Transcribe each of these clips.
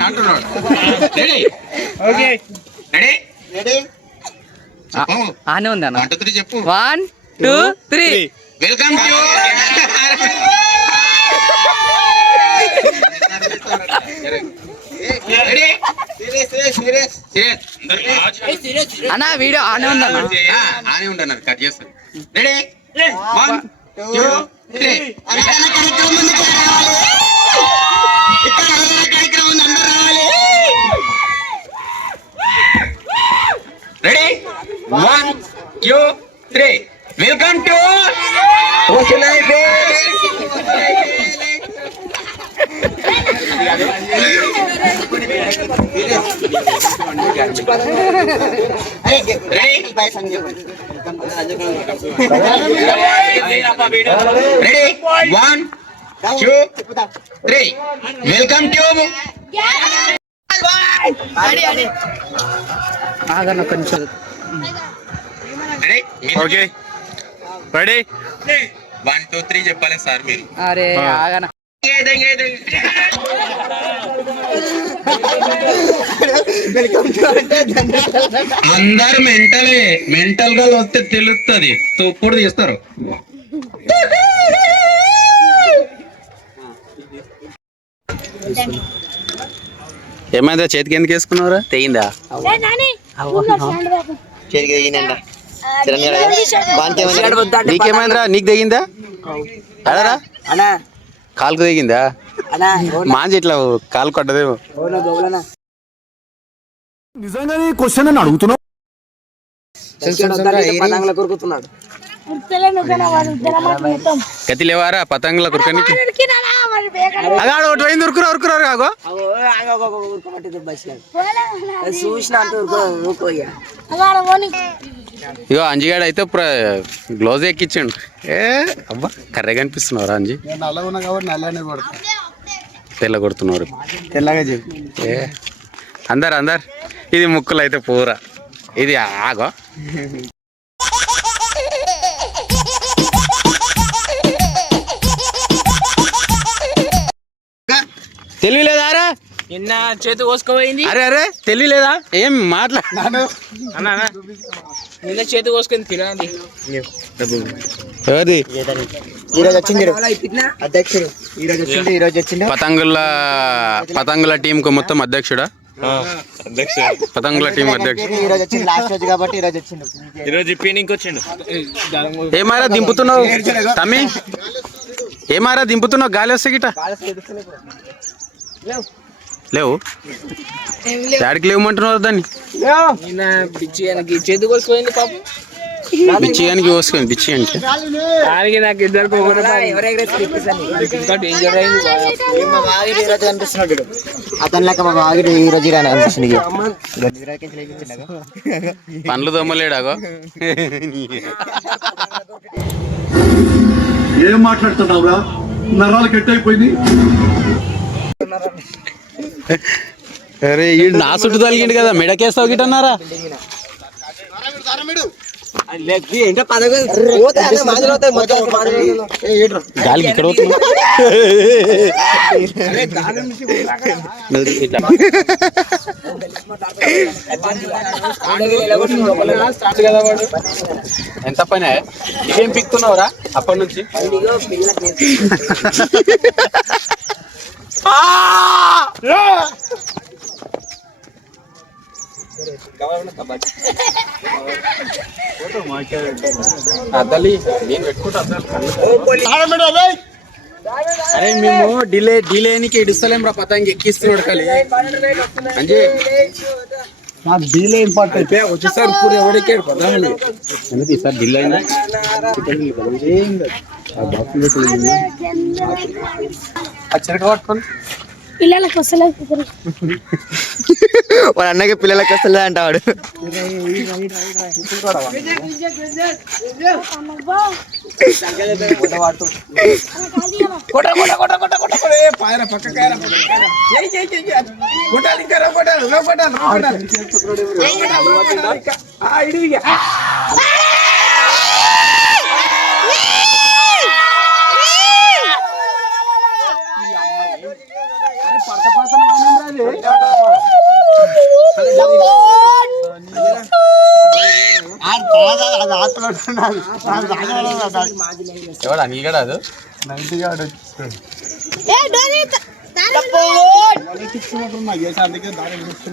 అంటున్నాడు ready okay ready ready చెప్పు. ఆనే ఉంది అన్న వన్ టూ త్రీ చెప్పు one two three welcome to అన్న వీడియో ఆనే ఉంది అన్న. ఆనే ఉండన్నారు కట్ చేస్తాను. Ready one two three one two three welcome to ready by Sanjay ready one two three welcome to ఆగన్న కొంచెం ready okay ready one two three చెప్పాలి sir మీరు. అరే ఆగన. అందరు మెంటలే మెంటల్గా వస్తే తెలుస్తుంది తప్పుడు తీస్తారు. ఏమైందా? చేతికి ఎందుకు వేసుకున్నారా తెగిందా? చేతికి దిగిందంట నీకేమైందిరా? నీకు తెగిందా? అడరా అన్నా. కాలుకు తెగిందా? అన్నా మాంజి ఇట్లా కాలు కొట్టదేమో. నిజంగానే క్వశ్చన్ అని అడుగుతున్నావు? గతి లేవారా పతంగుల కురకనికి అగాడు ఒకటి పోయింది ఉరుకురా ఉరుకురా కాగో ఇగో అంజిగాడు అయితే గ్లోజ్ ఎక్కించండు ఏ అబ్బా కర్రెగా కనిపిస్తున్నావురా అంజి. తెల్ల కొడుతున్నారు. తెల్లగా చెప్పు ఏ అందరు అందరు. ఇది ముక్కులు అయితే పూర. ఇది ఆగో. తెలియలేదారా నిన్న చేతి కోసుకోపోయింది. అరే అరే తెలియలేదా ఏం మాట్లా నిన్న. చేతి కోసుకొని తినండి ఎవరిది? ఈరోజు వచ్చింది అధ్యక్షుడు. ఈరోజు వచ్చింది ఈరోజు వచ్చిండు. పతంగుల పతంగుల టీం కు మొత్తం అధ్యక్షుడా? పతంగుల టీం అధ్యక్షుడు. ఈరోజు వచ్చింది లాస్ట్ రోజు కాబట్టి ఈరోజు వచ్చిండు. ఈరోజు పీనింగ్ వచ్చిండు. ఏమారా దింపుతున్నావు? తమ్మి? ఏమారా దింపుతున్నావు? గాలి వస్తే గిట లేవు. దాడికి లేవమంటున్నావు దాన్ని? నిన్న పిచ్చి ఆయనకి చేతి కోసుకుపోయింది పాపం. బిచ్చిగానికి పోసుకొని బిచ్చిగానికి దానికి నాకు ఇద్దరు కనిపిస్తున్నాడు వీడు. అతని లెక్క మా బాగిరి ఈ రోజు అనిపిస్తుంది. పండ్లు దొమ్మలేడాగో ఏం మాట్లాడుతున్నావురా? నరాలు కట్ అయిపోయింది అరే ఈ నా చుట్టూ తలిగిండు కదా. ఏ, ఏడ్రా. గాలికి ఇక్కడ. ఎంత పని? ఏం పిక్తున్నావురా? అప్పటి నుంచి? అద్దలి నేను పెట్టుకుంటా అరే మేము డిలే డిలేనికి ఇడుస్తలేం రా పతంగి ఎక్కిస్తున్నాడు కలి అంజీ. నాకు డీలే ఇంపార్టెంట్ వచ్చేసారి ఇప్పుడు ఎవరికి పతంగులు? ఎందుకు ఈసారి డిలే అయిందా పట్టుకొని పిల్లలకు వస్తలేదు వాడు అన్నకి పిల్లలకు వస్తలే అంటాడు కొట్టాలి అది చూస్తున్నాడు.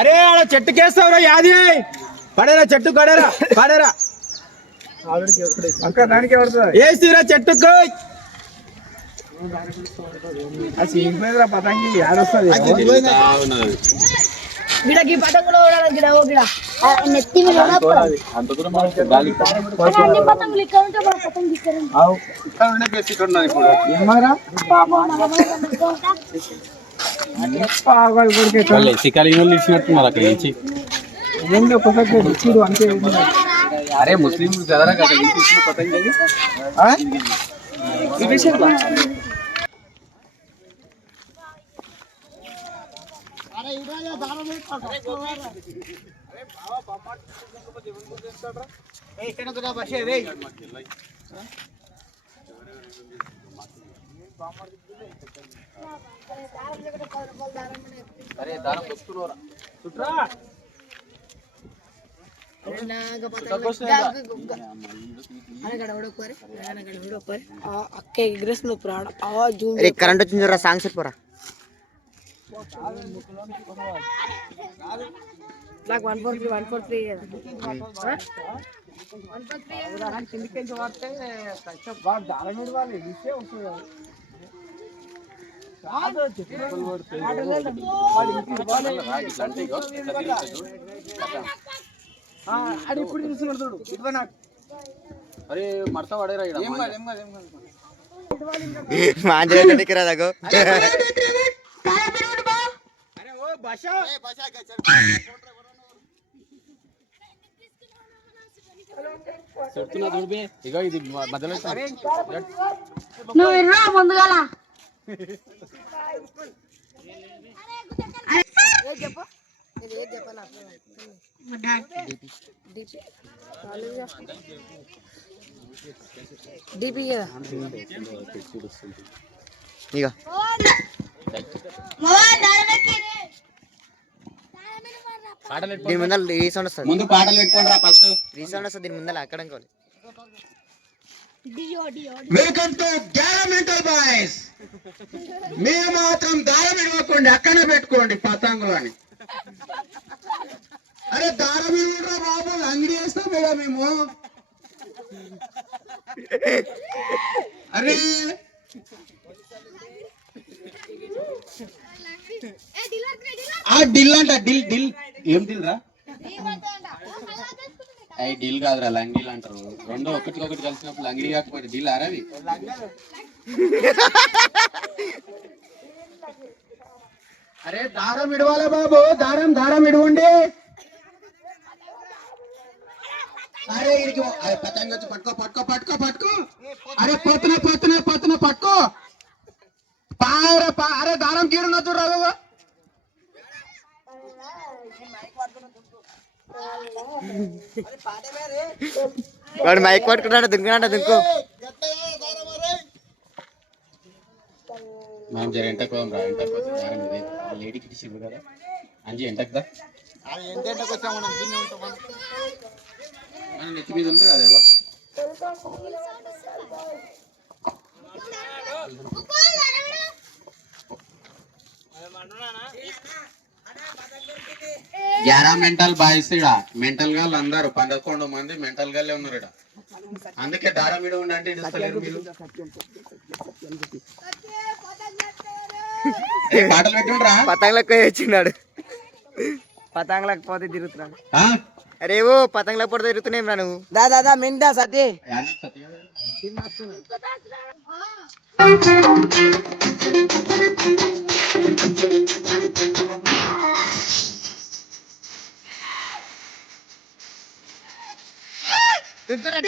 అరే ఆడ చెట్టు కేస్తావురా యాది. పడేరా చెట్టు కడేరా కడేరా అక్క దానికి ఏసిరా చెట్టుకు. ఆ సీన్ మీద పతంగి ఏడొస్తుంది గిడకి పతంగులు గిడ ఓ గిడ. నెత్తి మీద. అంత దూరం అరే, అన్ని పతంగులు ఇక్కడ ఉంటే మన పతంగి ఇక్కడ ఉంది. ఇక్కడ ఉండే ప్లేస్ ఇక్కడ ఉన్నది ఇప్పుడు. ఏమారా? పాపం మన అమ్మాయి అందుకో ఉంటా. పాగలు కొడుకు వాళ్ళు సికాలి ఇచ్చినట్టున్నారు అక్కడ నుంచి. ఏంటి ఒక్కసారి రుచుడు అంతే అరే ముస్లిం కదరా కదా. ఇచ్చిన పతంగి అరే దారం వస్తున్నారా ఆ, అక్క ఎగ్రెస్ ప్రాణ కరెంట్ వచ్చిందిరా సాంగ్స్ చెప్పరా? నాకు one four three one four three ఇప్పుడు చూస్తున్నాడు చూడు ఇదిగో నాకు అరే మడత పడేరా రాదాగో చెప్తున్నా చూడు ఇగో ఇది మధ్యలో నువ్వు ఇర్రా ముందుగాల చెప్పు. డిపి. కదా. ఇక దీని ముందర రీసౌండ్ వస్తుంది. ముందు పాటలు పెట్టుకోండి రా ఫస్ట్. రీసౌండ్ వస్తుంది దీని ముందర అక్కడ ఇంకోటి వెల్కమ్ టు గ్యారమెంటల్ బాయ్స్ మీరు మాత్రం దారం ఇవ్వకండి అక్కడే పెట్టుకోండి పతంగులు అని అరే దారం ఇవ్వరా బాబు? అంగడి వేస్తాం కదా మేము. అరే. ఆ డిల్ అంట డిల్ డిల్. ఏం డిల్ రా? అయి డిల్ కాదురా లంగీలు అంటారు రెండో ఒకటి ఒకటి కలిసినప్పుడు లంగిడి కాకపోతే డిల్ ఆరవి అరే దారం ఇడవాలా బాబు? దారం దారం ఇడవండి. అరే ఇడికి అరే పతంగ వచ్చి పట్టుకో పట్టుకో పట్టుకో పట్టుకో. అరే పత్తున పత్తున పత్తున పట్టుకో. పార పా అరే దారం గీరున్న చూడు వాడు మైక్ పట్టుకున్నాడు దుంకున్నాడు దుంకు జర ఎంటకు పోదాం రా ఎంటకు పోతే దారం ఇదే ఆ లేడీకి ఇచ్చి ఇవ్వు కదా అంజి ఎంటకు దా మన నెత్తి మీద ఉంది అదేవో గ్యారా మెంటల్ బాయ్స్ ఇడ మెంటల్గా అందరు. పదకొండు మంది మెంటల్ గాలే ఉన్నారు ఇడ అందుకే దారా ఇడ ఉండంటే పాటలు పెట్టుండ్రా? పతంగులకు వచ్చినాడు పతంగులకు పోతే తిరుగుతున్నాడు. అరే ఓ పతంగులకు పోతే తిరుగుతున్నాయి రా నువ్వు? దా దాదా మిండా సతీ. సతీ Dentro da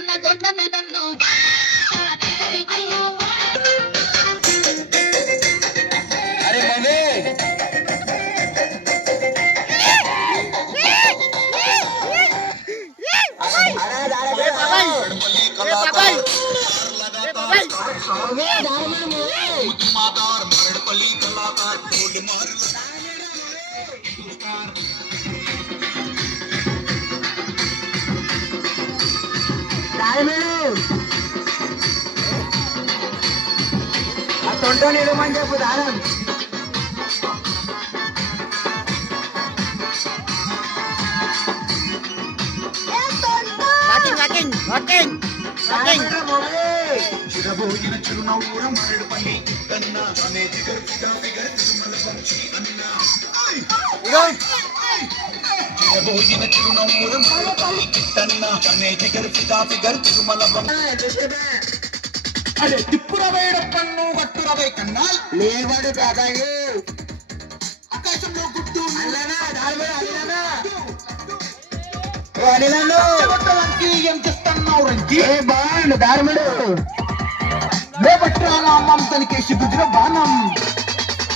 సత్య? దేకు దేకు అన్న గొండన నన్ను అయ్యో ఆ తొంటో నిలమని చెప్పు దారం చిరబోయిన చిరునవ్వుర మరడుపల్లి కన్న అనే జిగర్ ఫిగర్ ఫిగర్ తిరుమల వంశీ అన్న ఆయ్! చిరబోయిన చిరునవ్వుర మరడుపల్లి కిట్టన్న అనే జిగర్ ఫిగర్ ఫిగర్ తిరుమల వంశీ అరే తిప్పుర వేయడం పన్ను కట్టురవై కన్నా లేవాడు బాబాయ్. ఆకాశంలో గుడ్డు. అల్లనా దారిమే అల్లనా. కొట్టడానికి ఏం చేస్తున్నావు రంకి ఏ బాండ్ దారముడు అమ్మంతనికేసి గుజర బాణం.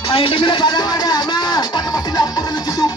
మా ఇంటి మీద పదవాడ అమ్మా? పటపటిల పొరలు చుడు పటల